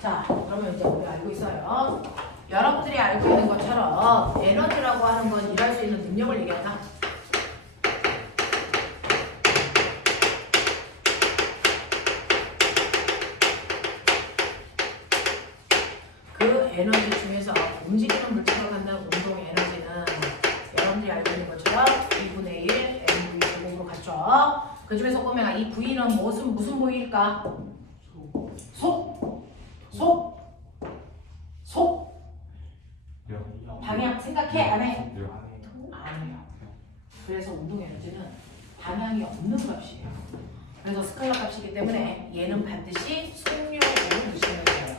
자, 그러면 이제 우리 알고 있어요. 여러분들이 알고 있는 것처럼 에너지라고 하는 건 일할 수 있는 능력을 얘기한다. 그 에너지 중에서 움직이는 물체로 간다는 운동의 에너지는 여러분들이 알고 있는 것처럼 2분의 1 mv 제곱으로 갔죠. 그 중에서 보면 이 V는 무슨 부위일까? 속. 방향 생각해 안 해? 아니에요. 그래서 운동 에너지는 방향이 없는 값이에요. 그래서 스칼라 값이기 때문에 얘는 반드시 속력으로 무시해야 돼요.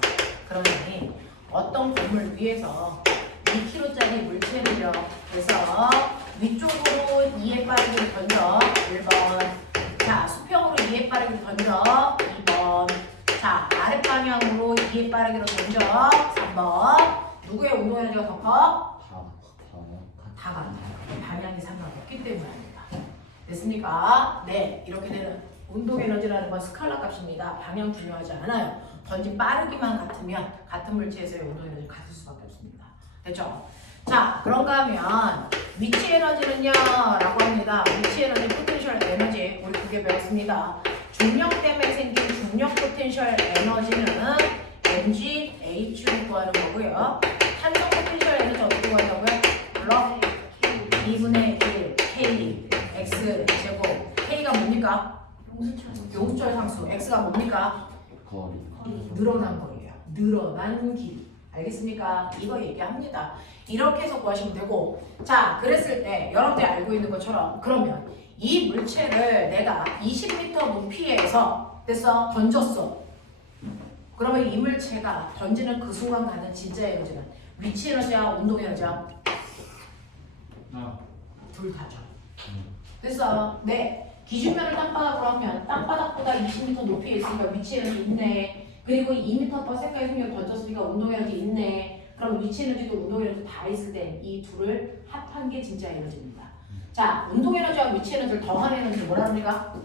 그러니 어떤 공을 위해서 2kg짜리 물체를요. 그래서 위쪽으로 2의 빠르기를 던져 1번. 자, 수평으로 2의 빠르기를 던져 2번. 자, 아랫 방향으로 2의 빠르기를 던져 3번. 누구의 운동 에너지가 더 커? 다가. 방향이 상관없기 때문입니다. 됐습니까? 네, 이렇게 되는 운동 에너지라는 건 스칼라 값입니다. 방향 중요하지 않아요. 던진 빠르기만 같으면 같은 물체에서의 운동 에너지 같을 수밖에 없습니다. 됐죠? 자, 그런가 하면 위치 에너지는요 라고 합니다. 위치 에너지, 포텐셜 에너지 우리 두 개 배웠습니다. 중력 때문에 생긴 중력 포텐셜 에너지는 mg, h로 구하는 거고요. 탄성 포텐셜 에너지 어떻게 구하냐고요? 블럭 2분의 1 k x 제곱. k가 뭡니까? 용수철 상수. x가 뭡니까? 늘어난 거예요. 늘어난 길이. 알겠습니까? 이거 얘기합니다. 이렇게 해서 구하시면 되고, 자, 그랬을 때 여러분들이 알고 있는 것처럼 그러면 이 물체를 내가 20m 높이에서 됐어? 던졌어. 그러면 이 물체가 던지는 그 순간 가는 진짜 에너지는 위치 에너지야, 운동 에너지야? 둘 다죠. 됐어? 네. 기준면을 땅바닥으로 하면 땅바닥보다 20m 높이에 있으니까 위치 에너지 있네. 그리고 2m 세카의 속력을 던졌으니까 운동 에너지 있네. 그럼 위치 에너지도 운동 에너지 다 있을 때 이 둘을 합한 게 진짜 에너지입니다. 자, 운동 에너지와 위치 에너지를 더한 에너지 뭐라 합니까?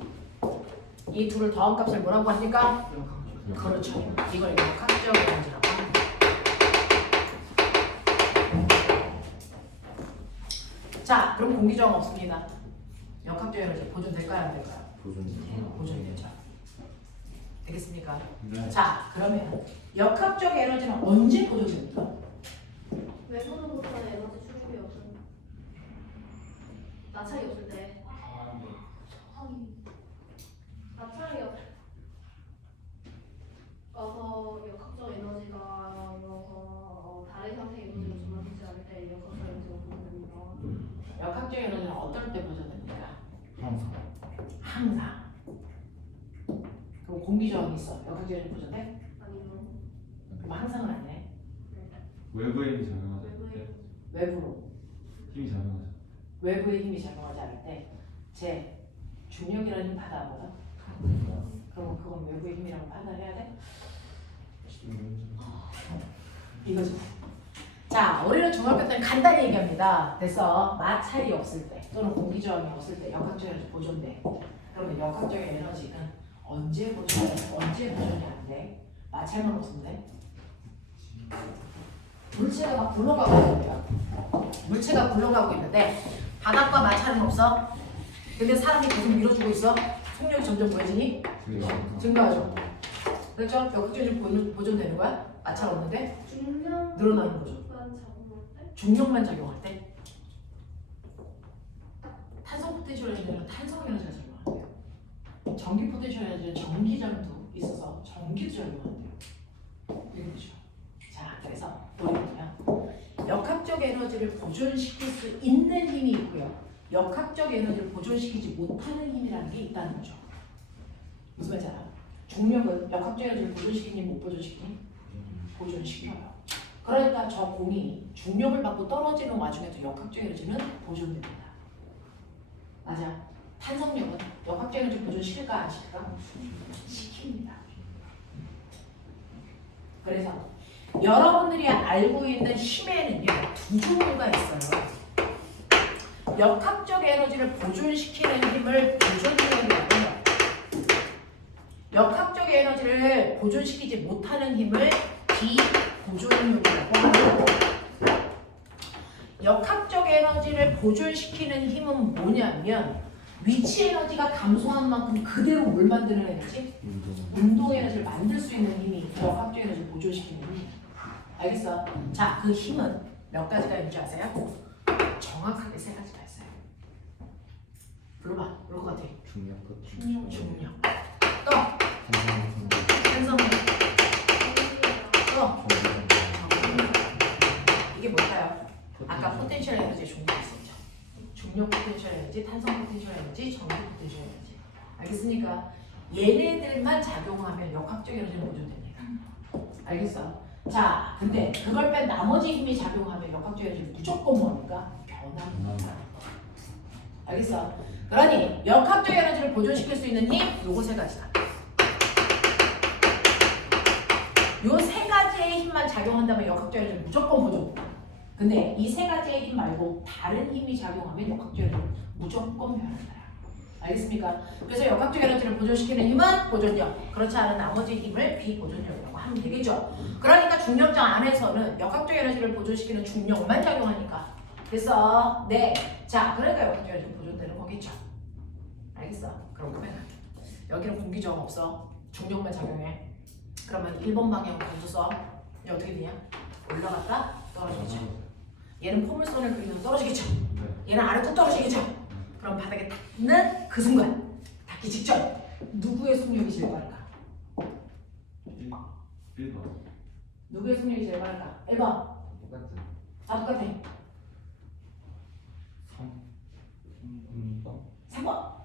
이 둘을 더한 값을 뭐라고 합니까? 그렇죠. 이걸 역학적 에너지라고 합니다. 자, 그럼 공기저항 없습니다. 역학적 에너지 보존될까요? 안 될까요? 보존이 되죠. 되겠습니까? 네. 자, 그러면 역학적 에너지는 언제 보존됩니까? 외부로부터 에너지 수급이 없은 마찰이 없을 때 마찰이 없어서 역학적 에너지가 다른 형태의 에너지로 전환되지 않을 때 역학적 에너지가 보존됩니다. 역학적 에너지는 어떨 때 보존됩니까? 항상. 그럼 공기저항이 있어. 역학적 에너지 보존돼? 아니면 그럼 항상은 안 해. 외부의 힘이 작용하죠. 외부로. 힘이 작용하죠. 외부의 힘이 작용하지 않을 때 제 중력이라는 힘 받아보자. 그럼 그건 외부의 힘이라고 판단해야 돼? 이거죠. 자, 우리는 중학교 때는 간단히 얘기합니다. 됐어. 마찰이 없을 때 또는 공기저항이 없을 때 역학적 에너지 보존돼. 그러면 역학적 에너지는 언제 보존돼? 언제 보존이 안 돼? 마찰만 없으면 물체가 막 굴러가고 있는데요. 물체가 굴러가고 있는데 바닥과 마찰은 없어. 근데 사람이 계속 밀어주고 있어. 속력이 점점 보여지니? 증가하죠. 그렇죠? 역학적 에너지 보존되는 거야? 마찰 없는데? 중력만 늘어나는 거죠. 작용할 때 중력만 작용할 때 탄성 포텐셜 에너지는 탄성 에너지가 작용한대요. 전기 포텐셜 에너지는 전기장도 있어서 전기도 작용한대요. 이게 되죠. 자, 그래서 우리 보면 역학적 에너지를 보존시킬 수 있는 힘이 있고요. 역학적 에너지를 보존시키지 못하는 힘이라는 게 있다는 거죠. 무슨 말인지 알아? 중력은 역학적 에너지를 보존시키니 못 보존시키니? 보존시켜요. 그러니까 저 공이 중력을 받고 떨어지는 와중에도 역학적 에너지는 보존됩니다. 맞아. 탄성력은 역학적 에너지 보존시킬까 안 시킬까? 시킵니다. 그래서 여러분들이 알고 있는 힘에는요 두 종류가 있어요. 역학적 에너지를 보존시키는 힘을 보존력이라고 해요. 역학적 에너지를 에너지를 보존시키지 못하는 힘을 비보존력이라고 하고, 역학적 에너지를 보존시키는 힘은 뭐냐면 위치 에너지가 감소한 만큼 그대로 뭘 만드는 에너지? 운동 에너지를 만들 수 있는 힘이 역학적 에너지를 보존시키는 힘이에요. 알겠어? 자, 그 힘은 몇 가지가 있는지 아세요? 정확하게 세 가지가 있어요. 불러봐. 뭘 것 같아? 중력. 중력. 또 산성력. 또 이게 뭘까요? 아까 포텐셜 에너지의 종류가 있었죠. 중력 포텐셜 에너지, 탄성 포텐셜 에너지, 전기 포텐셜 에너지. 알겠습니까? 얘네들만 작용하면 역학적 에너지는 보존됩니다. 알겠어? 자, 근데 그걸 뺀 나머지 힘이 작용하면 역학적 에너지는 무조건 뭡니까? 변합니다. 알겠어? 그러니 역학적 에너지를 보존시킬 수 있는 힘 요거 세 가지다. 요 세 가지의 힘만 작용한다면 역학적 에너지는 무조건 보존. 근데 이 세 가지의 힘 말고 다른 힘이 작용하면 역학적 에너지는 무조건 변한다. 알겠습니까? 그래서 역학적 에너지를 보존시키는 힘은 보존력, 그렇지 않은 나머지 힘을 비보존력이라고 하면 되겠죠. 그러니까 중력장 안에서는 역학적 에너지를 보존시키는 중력만 작용하니까. 됐어? 네. 자, 그러니까 역학적 에너지 보존되는 거겠죠. 알겠어? 그럼 보면 여기는 공기저항 없어. 중력만 작용해. 그러면 1번 방향으로 던져서 얘 어떻게 되냐? 올라갔다 떨어지겠죠. 얘는 포물선을 그리면 떨어지겠죠. 얘는 아래로 떨어지겠죠. 그럼 바닥에 닿는 그 순간, 닿기 직전 누구의 속력이 제일 빠를까? 1번. 누구의 속력이 제일 빠를까? 1번. 똑같은. 아, 똑같아. 3번. 3번.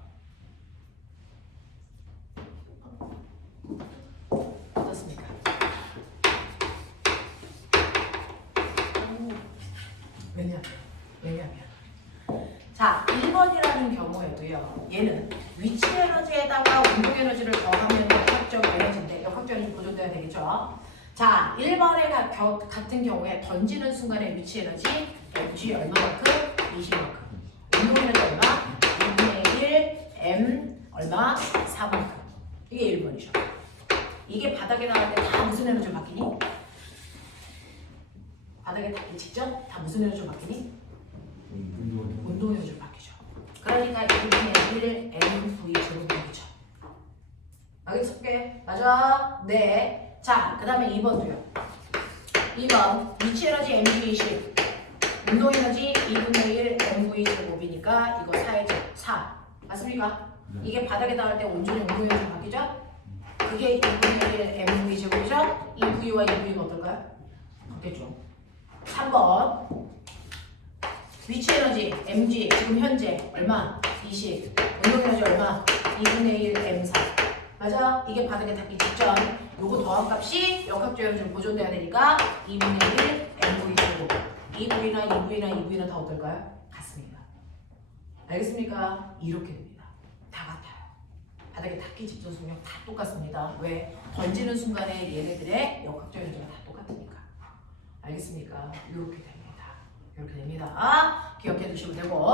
어떻습니까? 왜냐면 자, 1번이라는 경우에도요. 얘는 위치 에너지에다가 운동 에너지를 더하면 역학적 에너지인데 역학적 에너지 보존돼야 되겠죠. 자, 1번의 같은 경우에 던지는 순간의 위치 에너지 mg 얼마만큼? 20만큼. 운동 에너지 얼마? 2분의 1 m 얼마? 4만큼. 이게 1번이죠. 이게 바닥에 나갈 때 다 무슨 에너지를 바뀌니? 바닥에 닿기 직전 다 무슨 에너지를 바뀌니? 운동 에너지를 바뀌죠. 그러니까 1분의 1 mv 제곱이겠죠. 알겠습니까? 맞아? 네. 자, 그 다음에 2번도요. 2번 위치 에너지 mv20 운동 에너지 2분의 1 mv 제곱이니까 이거 4의 제곱 4 맞습니까? 이게 바닥에 닿을 때 온전히 운동 에너지 바뀌죠? 그게 2분의 1 mv 제곱이죠? 2v와 2v가 어떨까요? 바뀌죠. 3번 위치 에너지 mg 지금 현재 얼마? 20 운동 에너지 얼마? 2분의 1 m4 맞아? 이게 바닥에 닿기 직전 요거 더한 값이 역학적 에너지로 보존돼야 되니까 2분의 1 mv 제곱 2v나 2v나 2v나 다 어떨까요? 같습니다. 알겠습니까? 이렇게 됩니다. 다 같아요. 바닥에 닿기 직전 속력 다 똑같습니다. 왜? 던지는 순간에 얘네들의 역학적 에너지가 다 똑같으니까. 알겠습니까? 이렇게 됩니다. 이렇게 됩니다. 기억해 두시면 되고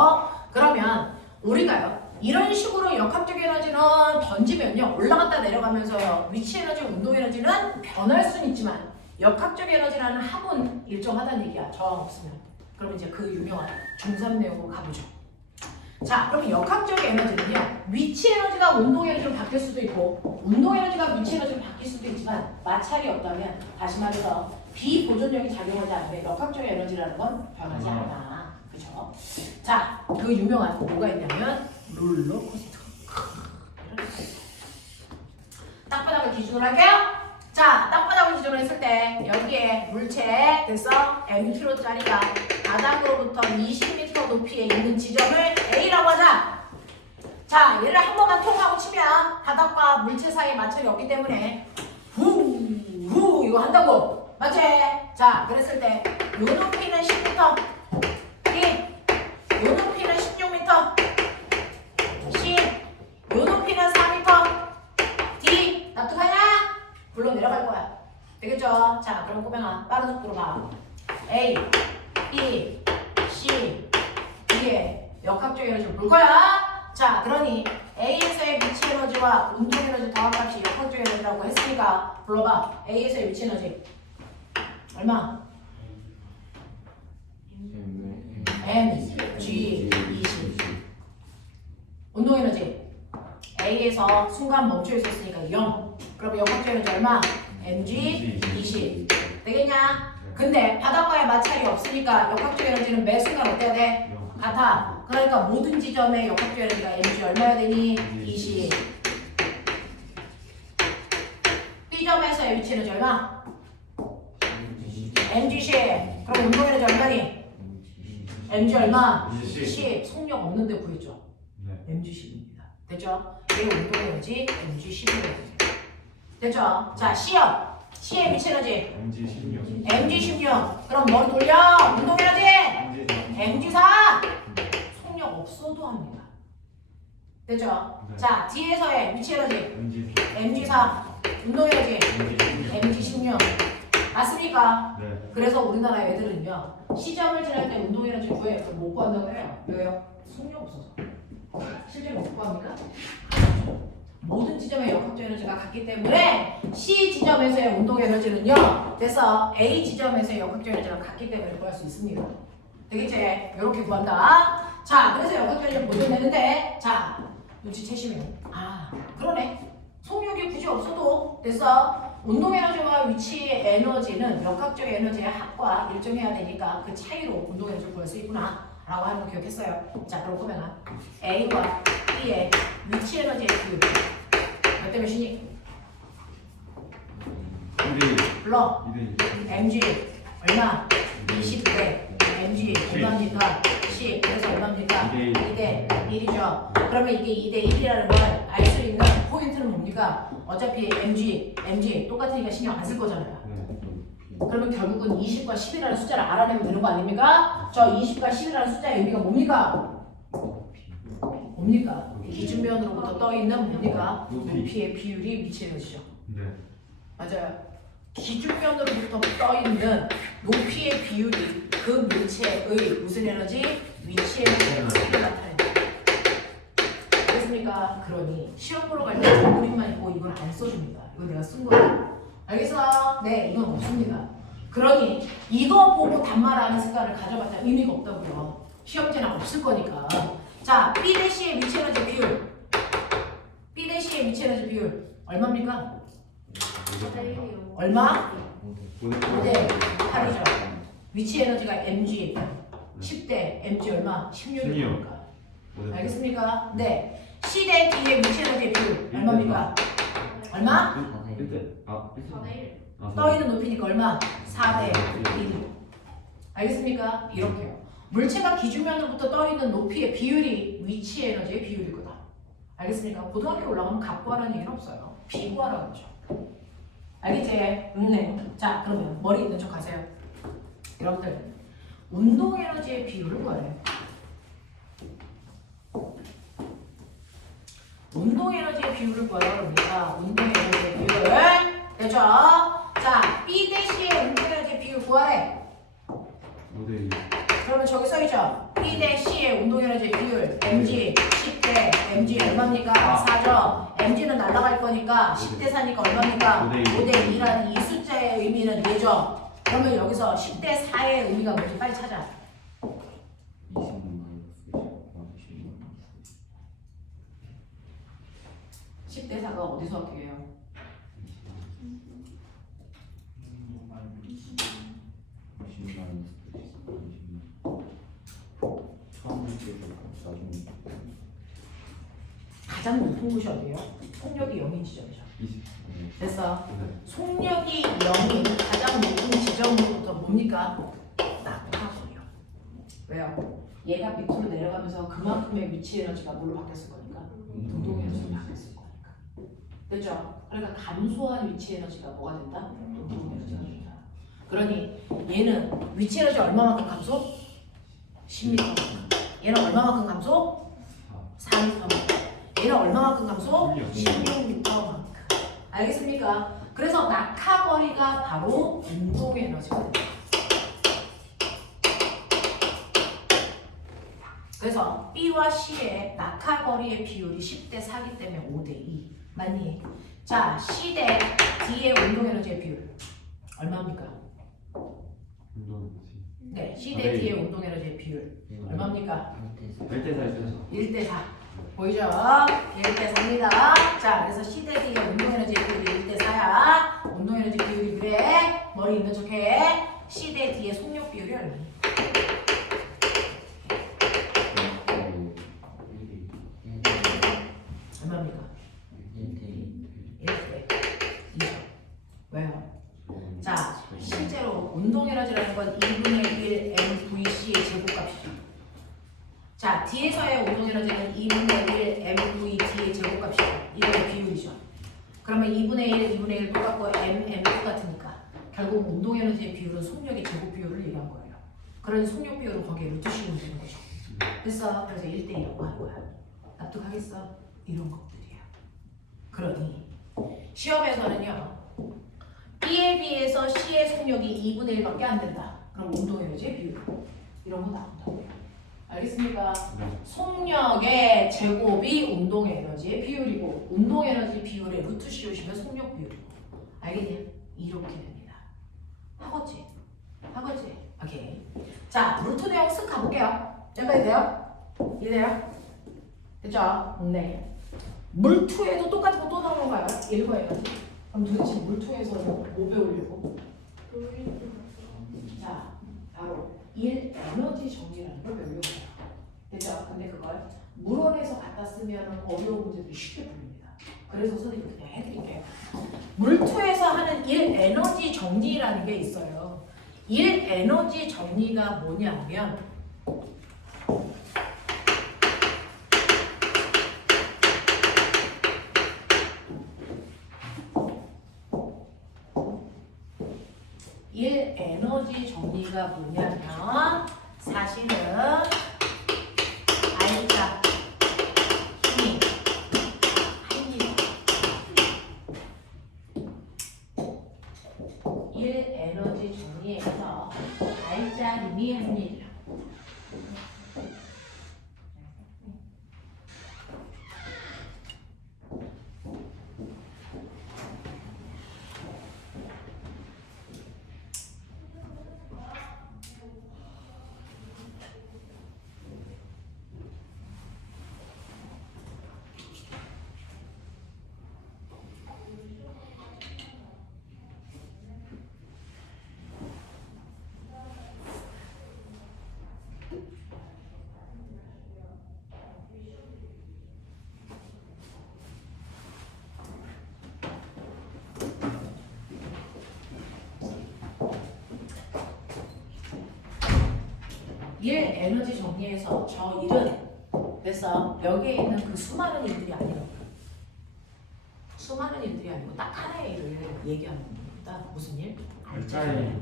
그러면 우리가요 이런 식으로 역학적 에너지는 던지면요 올라갔다 내려가면서요 위치 에너지, 운동 에너지는 변할 수는 있지만 역학적 에너지라는 합은 일정하다는 얘기야. 저항 없으면. 그럼 이제 그 유명한 중3 내용으로 가보죠. 자, 그럼 역학적 에너지는요 위치 에너지가 운동 에너지로 바뀔 수도 있고 운동 에너지가 위치 에너지로 바뀔 수도 있지만 마찰이 없다면 다시 말해서 비보존력이 작용하지 않으면 역학적 에너지라는 건 변하지 않아. 그죠? 자, 그 유명한 뭐가 있냐면 롤러코스터. 땅바닥을 기준으로 할게요. 자, 땅바닥을 기준으로 했을 때 여기에 물체 됐어? mkm짜리가 바닥으로부터 20m 높이에 있는 지점을 A라고 하자. 자, 얘를 한 번만 통하고 치면 바닥과 물체 사이에 마찰이 없기 때문에 후 이거 한다고. 맞지? 자, 그랬을 때 요 높이는 10m 요 높이는 16m C 요 높이는 4m D 납득하냐? 불러 내려갈 거야. 되겠죠? 자, 그럼 꼬맹아 빠른 속도로 봐. A, B, C D에 역학적 에너지를 볼 거야. 자, 그러니 A에서의 위치 에너지와 운동 에너지 더함값이 역학적 에너지라고 했으니까 불러봐. A에서의 위치 에너지 얼마? mg 20. 운동 에너지 A에서 순간 멈춰 있었으니까 0. 그럼 역학적 에너지 얼마? mg 20. 되겠냐? 근데 바닥과의 마찰이 없으니까 역학적 에너지는 매 순간 어때야 돼? 같아. 그러니까 모든 지점의 역학적 에너지가 mg 얼마야 되니? 20. B점에서의 위치 에너지 얼마? mg 10. 그럼 운동 에너지 얼마니? mg 얼마? 10. 속력 없는데 구했죠? 네. mg 10입니다. 됐죠? 얘 운동 에너지 mg 10이거든요. 됐죠? 자, C요. C의 위치 에너지 MG 16. mg 16. 그럼 머리 돌려. 운동 에너지 mg 4. 속력 없어도 합니다. 됐죠? 네. 자, D에서의 위치 에너지 MG mg 4. 운동 에너지 MG 16. mg 16. 맞습니까? 네. 그래서 우리나라 애들은요, 시점을 지날 때 운동 에너지 구해. 그럼 못 구한다고 해요. 왜요? 속력 없어서. 실제로 못 구합니까? 모든 지점의 역학적 에너지가 같기 때문에 C 지점에서의 운동 에너지는요, 그래서 A 지점에서의 역학적 에너지가 같기 때문에 구할 수 있습니다. 되겠지? 이렇게 구한다. 자, 그래서 역학적 에너지를 보존되는데, 자, 눈치채시면, 아, 그러네. 속력이 굳이 없어도 됐어. 운동 에너지와 위치 에너지는 역학적 에너지의 합과 일정해야 되니까 그 차이로 운동 에너지를 구할 수 있구나 라고 하는 거 기억했어요. 자, 그럼 보면 A와 B의 위치 에너지의 비율 몇 대 몇이니? 2대1. 불러. 2대1. mg 얼마? 20대 mg 얼마입니까? 10. 그래서 얼마입니까? 2대 1이죠. 그러면 이게 2대 1이라는 걸 알 수 있는 포인트는 뭡니까? 어차피 mg 똑같으니까 신경 안 쓸 거잖아요. 네. 그러면 결국은 20과 10이라는 숫자를 알아내면 되는 거 아닙니까? 저 20과 10이라는 숫자의 의미가 뭡니까? 뭡니까? 기준면으로부터 떠 있는 뭡니까? 높이의 비율이 위치 에너지죠. 네. 맞아요. 기준면으로부터 떠 있는 높이의 비율이 그 물체의 무슨 에너지? 위치 에너지의 크기를 나타낸다. 알겠습니까? 그러니 시험 보러 갈 때 그림만 있고 이걸 안 써줍니다. 이건 내가 쓴 거예요. 알겠어? 네, 이건 없습니다. 그러니 이거 보고 단말하는 습관을 가져봤자 의미가 없다고요. 시험지는 없을 거니까. 자, B 대시의 위치 에너지 비율. B 대시의 위치 에너지 비율 얼마입니까? 4대 1이요. 얼마? 5대 8이죠. 위치 에너지가 mg 10대 mg 얼마? 16이니까. 알겠습니까? 네. C 대 D의 위치 에너지의 비율 얼마입니까? 얼마? 1대. 아, 4대 1. 떠 있는 높이니까 얼마? 4대 1. 알겠습니까? 이렇게요. 물체가 기준면으로부터 떠 있는 높이의 비율이 위치 에너지의 비율일 거다. 알겠습니까? 고등학교 올라가면 값 구하라는 얘기는 없어요. 비 구하라고 하죠. 알겠지? 네. 자, 그러면 머리 있는 척 하세요. 여러분들, 운동 에너지의 비율을 구하래요. 운동 에너지의 비율을 구하라고 합니다. 운동 에너지의 비율. 됐죠? 자, B 대시의 운동 에너지의 비율 구하래. 5대 2. 그러면 저기 써있죠? B 대 C의 운동 에너지 비율 mg 10대 mg 얼마입니까? 4죠. mg는 날아갈 거니까 10대 4니까 얼마입니까? 5대 2라는 이 숫자의 의미는 얘죠. 그러면 여기서 10대 4의 의미가 뭔지 빨리 찾아. 10대 4가 어디서 어떻게 해요? 가장 높은 곳이 어디예요? 속력이 0인 지점이죠. 20. 됐어. 네. 속력이 0인 가장 높은 지점으로부터 뭡니까? 낙하거리요. 왜요? 얘가 밑으로 내려가면서 그만큼의 위치 에너지가 뭘로 바뀌었을 거니까? 운동 에너지로 바뀌었을 거니까. 됐죠? 그러니까 감소한 위치 에너지가 뭐가 된다? 운동 에너지가 된다. 그러니 얘는 위치 에너지 얼마만큼 감소? 10m. 얘는 얼마만큼 감소? 4m. 얘는 얼마만큼 감소? 16m만큼. 알겠습니까? 그래서 낙하거리가 바로 운동 에너지가 됩니다. 끝. 그래서 B와 C의 낙하거리의 비율이 10대 4기 때문에 5대 2. 맞니? 자, C 대 D의 운동에너지의 비율 얼마입니까? 운동이지. 네, C 대 D의 운동에너지의 비율 얼마입니까? 1대 4에서 1대 4. 보이죠? 1대 4입니다. 자, 그래서 C 대 D의 운동에너지의 비율이 1대 4야. 운동에너지 비율이 그래. 머리 있는 척해. C 대 D의 속력 비율이 얼마니? 얼마입니까? 1대 2죠. 왜요? 자, 실제로 운동에너지라는 건 2분의 1 MVC의 제곱값이죠. 자, D에서의 운동에너지는 2분의 1 MVD의 제곱값이죠. 이거의 비율이죠. 그러면 2분의 1, 2분의 1 똑같고 M 똑같으니까 결국 운동에너지의 비율은 속력의 제곱 비율을 얘기한 거예요. 그런 속력 비율을 거기에 루트 씌우면 되는 거죠. 됐어? 그래서 1대 2라고 하는 거야. 납득하겠어? 이런 것들이야. 그러니 시험에서는요. B에 비해서 C의 속력이 2분의 1밖에 안 된다. 그럼 운동에너지의 비율 이런 거 나온다고요. 알겠습니까? 속력의 제곱이 운동에너지의 비율이고 운동에너지 비율에 루트 씌우시면 속력 비율이고 알겠냐? 이렇게 됩니다. 하겠지? 하겠지? 오케이. 자, 루트 내용 쓱 가볼게요. 여기까지 돼요? 이해돼요? 됐죠? 네. 물투에도 똑같은 거 또 나오는 거야. 읽어야지. 그럼 도대체 물투에서 뭐 배우려고? 자, 바로 1 에너지 정리라는 걸 배우려고 해요. 됐죠? 근데 그걸 물원에서 갖다 쓰면 어려운 문제들이 쉽게 풀립니다. 그래서 선생님이 그냥 해드릴게요. 물투에서 하는 1 에너지 정리라는 게 있어요. 1 에너지 정리가 뭐냐면 에너지 정리가 뭐냐면 사실은 알자, 힘이, 합니다. 1 에너지 정리에서 알자, 힘이, 합니다. 에너지 정리해서 저 일은 그래서 여기에 있는 그 수많은 일들이 아니라고요. 수많은 일들이 아니고 딱 하나의 일을 얘기하는 겁니다. 무슨 일? 알짜임.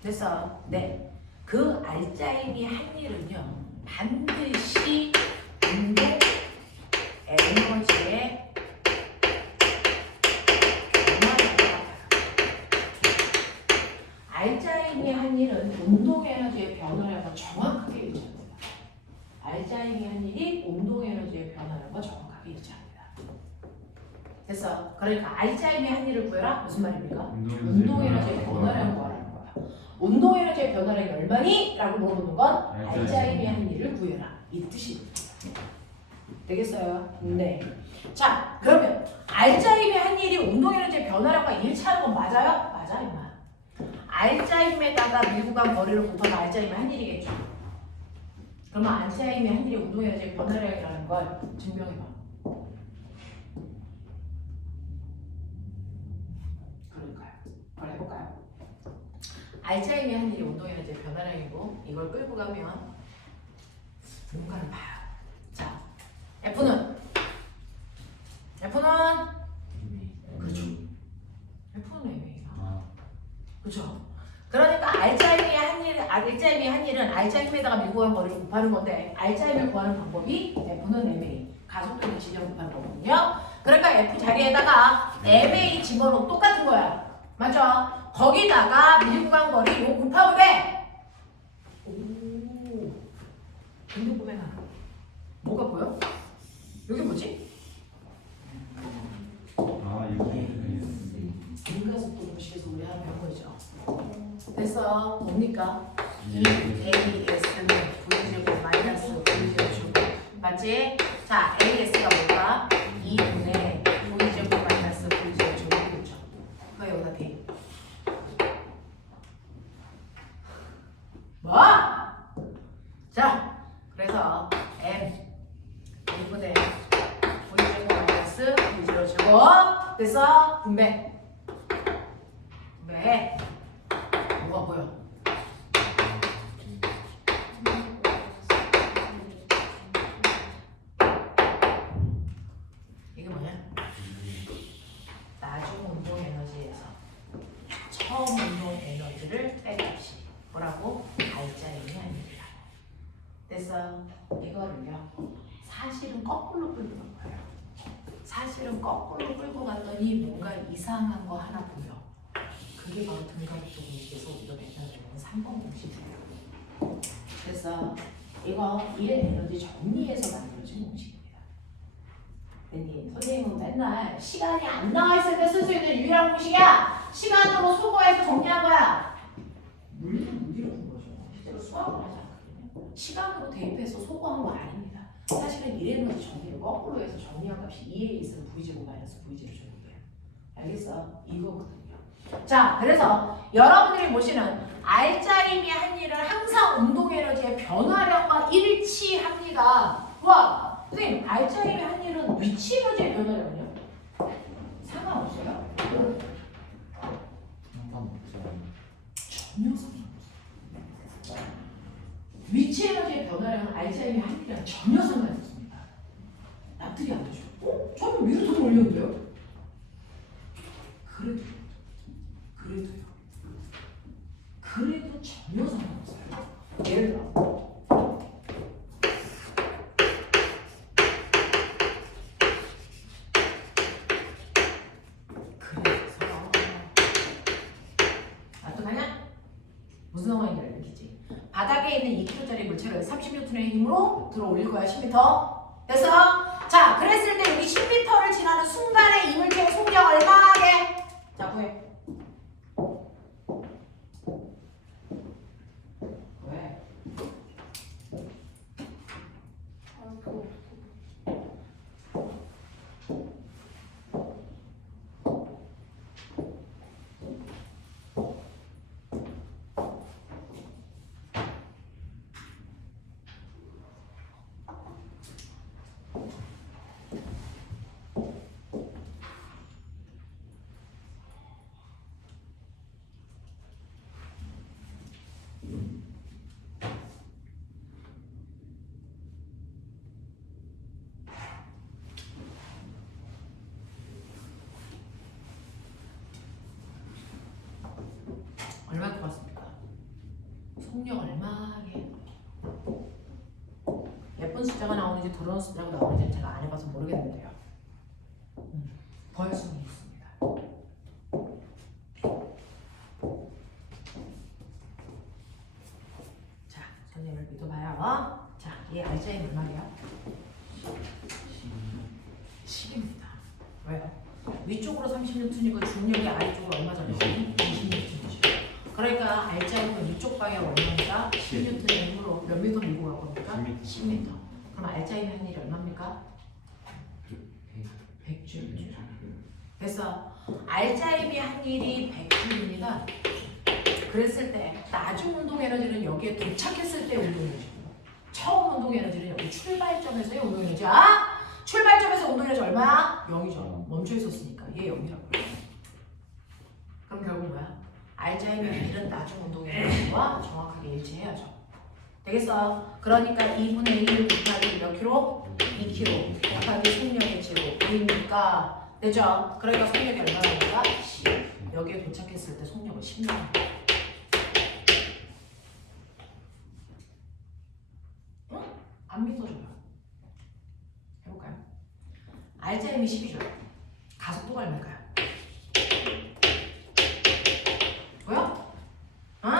그래서 네, 그 알짜임이 한 일은요 반드시 운동 에너지의 알짜임이 한 일은 운동 에너지의 변화량과 정확하게 일치합니다. 알짜임이 한 일이 운동 에너지의 변화량과 정확하게 일치합니다. 됐어? 그러니까 알짜임이 한 일을 구해라? 무슨 말입니까? 운동 에너지의 변화량을 구하라는 거야. 운동 에너지의 변화량이 얼마니? 라고 물어보는 건 알짜임이 한 일을 구해라. 이 뜻입니다. 되겠어요? 네. 자, 그러면 알짜임이 한 일이 운동 에너지의 변화량과 일치하는 건 맞아요? 맞아, 임마. 알짜임에다가 밀고 간 거리를 곱하면 알짜임이 한 일이겠죠. 그러면 알짜임이 한 일이 운동에너지의 변화량이라는 걸 증명해봐. 그럴까요? 한번 해볼까요? 알짜임이 한 일이 운동에너지의 변화량이고 이걸 끌고 가면 뭔가를 봐요. 자, F는 그렇죠. F는 MA가 그렇죠. 그러니까 알짜임이 한 일은 알짜임에다가 밀고 간 거리를 곱하는 건데 알짜임을 구하는 방법이 F는 MA 가속도의 진영 곱하는 거거든요. 그러니까 F 자리에다가 MA 집어넣으면 똑같은 거야. 맞죠? 거기다가 밀고 간 거리 이거 곱하면 돼. 오. 근데 뭐가 보여? 여기 뭐지? 아 이거 인가속도 공식에서 우리 하나 배운 거죠. 됐어. 뭡니까? 예. 2AS는 V제곱 마이너스 V제곱 맞지? 자, AS가 뭘까? 2분의 V제곱 마이너스 V제곱 그렇죠? 그거 여기다 대. 뭐? 자, 그래서 M 2분의 V제곱 마이너스 V제곱 됐어? 분배. 분배해. 뭐가 보여? 이게 뭐냐? 나중 운동 에너지에서 처음 운동 에너지를 뺄값이 뭐라고? 알짜임이 아닙니다. 됐어? 이거를요 사실은 거꾸로 끌고 간 거예요. 사실은 거꾸로 끌고 갔더니 뭔가 이상한 거 하나 보여. 그게 바로 등가속도 공식에서 우리가 맨날 배우는 3번 공식이에요. 그래서 이거 일의 에너지 정리해서 만들어진 공식입니다. 웬디, 선생님은 맨날 시간이 안 나와 있을 때 쓸 수 있는 유일한 공식이야. 시간으로 소거해서 정리한 거야. 물리는 못 이루는 거죠. 실제로 수학을 하지 않거든요. 시간으로 대입해서 소거한 거 아닙니다. 사실은 일의 에너지 정리를 거꾸로 해서 정리한 값이 2에 있으면 V제곱 마이너스 V제곱 정리해요. 알겠어? 이거거든요. 자, 그래서 여러분들이 보시는 알짜임이 한 일을 항상 운동 에너지의 변화량과 일치합니다. 와, 선생님, 알짜임이 한 일은 위치 에너지의 변화량은요? 상관없어요? 전혀 상관없어요. 위치 에너지의 변화량은 알짜임이 한 일이랑 전혀 상관없습니다. 납득이 안 되죠? 저는 위로 더 올렸는데요? 그래도 전혀 상관없어요. 예를 들어 그래서 납득하냐? 무슨 상황인지 알겠지? 바닥에 있는 2kg짜리 물체를 30N의 힘으로 들어 올릴 거야. 10m 됐어? 자, 그랬을 때 여기 10m를 지나는 순간에 이 물체의 속력 얼마게? 자, 구해. 왜? 얼마 뽑았습니까? 속력 얼마게? 예쁜 숫자가 나오는지 더러운 숫자가 나오는지 제가 안 해봐서 모르겠는데요. 더할 수는 있습니다. 자, 선생님을 믿어봐요. 자, 얘 알짜임 얼마예요? 10입니다. 왜요? 위쪽으로 30N이고 중력이 아래쪽으로 얼마 전에 20N이죠. 그러니까 알짜임은 이쪽 방향 얼마입니까? 10N의 힘으로 몇 미터 밀고 갈 겁니까? 10m. 그럼 알짜임의 한 일이 얼마입니까? 100줄. 됐어. 알짜임이 한 일이 100줄입니다. 그랬을 때 나중 운동 에너지는 여기에 도착했을 때 운동 에너지. 처음 운동 에너지는 여기 출발점에서의 운동 에너지야. 출발점에서 운동 에너지 얼마야? 0이죠. 멈춰 있었으니까 얘 0이라고. 그럼 결국 뭐야? 알짜임의 한 일은 나중 운동 에너지와 정확하게 일치해야죠. 되겠어? 그러니까 2분의 1 곱하기 몇 킬로? 2kg 곱하기 속력의 제로 5이니까 되죠? 그러니까 속력이 얼마나니까? 10. 여기에 도착했을 때 속력은 10 나옵니다. 응? 안 믿어줘요. 해볼까요? 알짜임이 10이죠. 가속도가 얼마일까요? 뭐요? 어?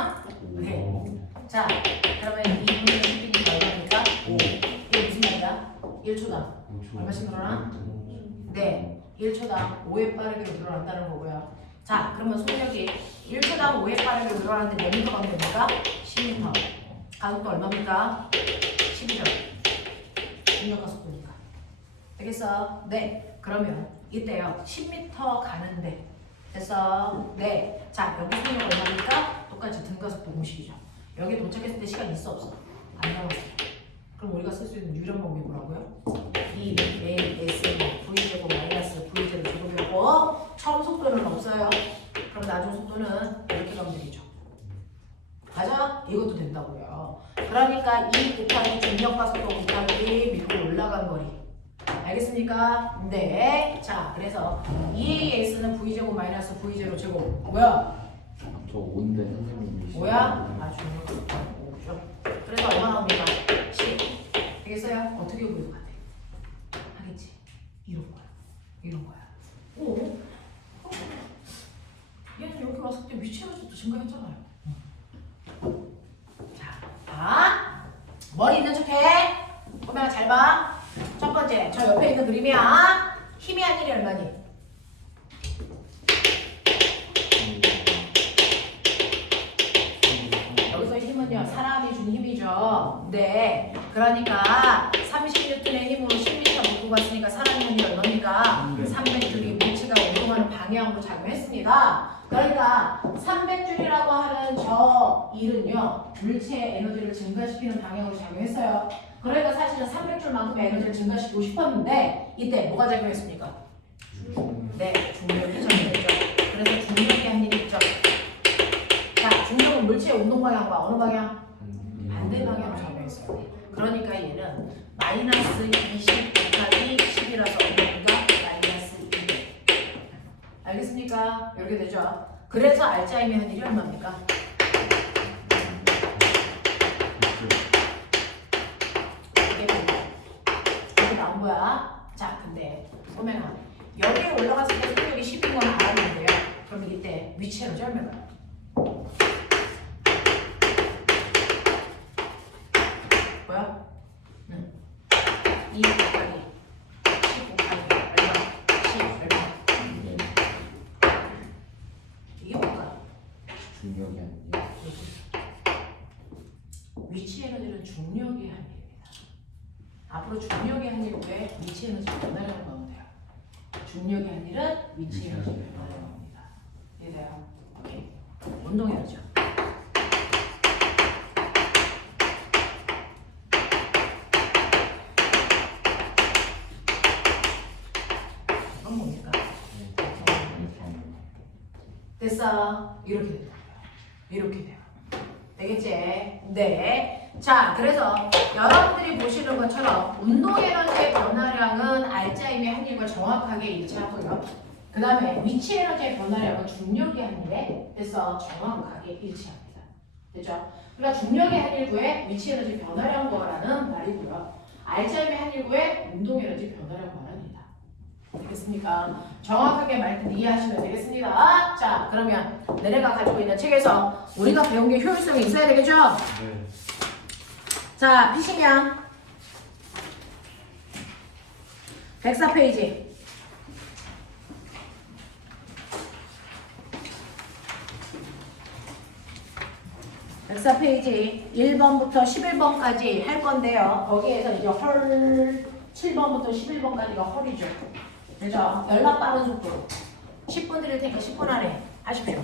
네. 자, 그러면 2분의 10이니까 얼마입니까? 5. 이게 무슨 말이야? 얼마씩 늘어나? 네, 1초당 5회 빠르게 늘어난다는 거고요. 자, 그러면 속력이 1초당 5회 빠르게 늘어나는데 몇 미터 가면 됩니까? 10m. 가속도 얼마입니까? 12죠. 중력 가속도니까. 되겠어? 네. 그러면 이때요. 10m 가는데 됐어? 네. 자, 여기 속력 얼마입니까? 똑같이 등가속도 공식이죠. 여기 도착했을 때 시간 있어 없어? 안 남았어. 그럼 우리가 쓸 수 있는 유령 법이 뭐라고요? E, A, S, V제곱 마이너스 V제곱 제곱이고 처음 속도는 없어요. 그럼 나중 속도는 이렇게 가면 되겠죠. 맞아? 이것도 된다고요. 그러니까 E 곱하기 중력과 속도 곱하기 밀고 올라간 거리. 알겠습니까? 네. 자, 그래서 EAS는 V제곱 마이너스 V제곱 제곱. 뭐야? 저 5인데 선생님이 뭐야? 아, 중력 속도 5죠. 그래서 얼마 나옵니까? 10. 되겠어요? 어떻게 보여도 같아. 하겠지? 이런 거야. 이런 거야. 오. 얘는 여기 왔을 때 위치에너지도 증가했잖아요. 자, 봐. 머리 있는 척해. 꼬매가 잘 봐. 첫 번째, 저 옆에 있는 그림이야. 힘이 한 일이 얼마니? 여기서 힘은요, 사람이 준 힘이죠. 네. 그러니까 30N의 힘으로 10m 놓고 갔으니까 사람의 힘이 얼마입니까? 300줄이 물체가 운동하는 방향으로 작용했습니다. 그러니까 300줄이라고 하는 저 일은요, 물체의 에너지를 증가시키는 방향으로 작용했어요. 그러니까 사실은 300줄만큼의 에너지를 증가시키고 싶었는데 이때 뭐가 작용했습니까? 네, 중력이 작용했죠. 그래서 중력이 한 일이 있죠. 자, 중력은 물체의 운동 방향과 어느 방향? 반대 방향으로 작용했어요. 그러니까 얘는 마이너스 20 곱하기 10이라서 얼마인가? 마이너스 200. 알겠습니까? 이렇게 되죠. 그래서 알짜임이 한 일이 얼마입니까? 이게 나온 거야. 자, 근데 보면은 여기에 올라갔을 때 속력이 10인 건 알았는데요. 그럼 이때 위치 에너지 얼마인가요? 뭐야? 2 곱하기 10 곱하기 얼마? 10 얼마? 이게 뭘까요? 중력이 아니에요. 위치 에너지는 중력이 한 일입니다. 앞으로 중력이 한 일에 위치 에너지 변화라는 겁니다. 중력이 한 일은 위치 에너지 변화라는 겁니다. 이해돼요? 오케이. 운동 에너지. 이건 뭡니까? 됐어. 이렇게 되는 거예요. 이렇게 돼요. 되겠지? 네. 자, 그래서 여러분들이 보시는 것처럼 운동 에너지의 변화량은 알짜임의 한 일과 정확하게 일치하고요. 그 다음에 위치 에너지의 변화량은 중력의 한 일에 됐어. 정확하게 일치합니다. 됐죠? 그러니까 중력의 한 일 구에 위치 에너지 변화량 구하라는 말이고요. 알짜임의 한 일 구에 운동 에너지 변화량 구하랍니다. 되겠습니까? 정확하게 말뜻 이해하시면 되겠습니다. 자, 그러면 내가 가지고 있는 책에서 우리가 배운 게 효율성이 있어야 되겠죠? 네. 자, 피싱량 104페이지. 104페이지 1번부터 11번까지 할 건데요. 거기에서 이제 헐 7번부터 11번까지가 헐이죠. 그죠? 연락 빠른 속도로 10분 드릴 테니까 10분 안에 하십시오.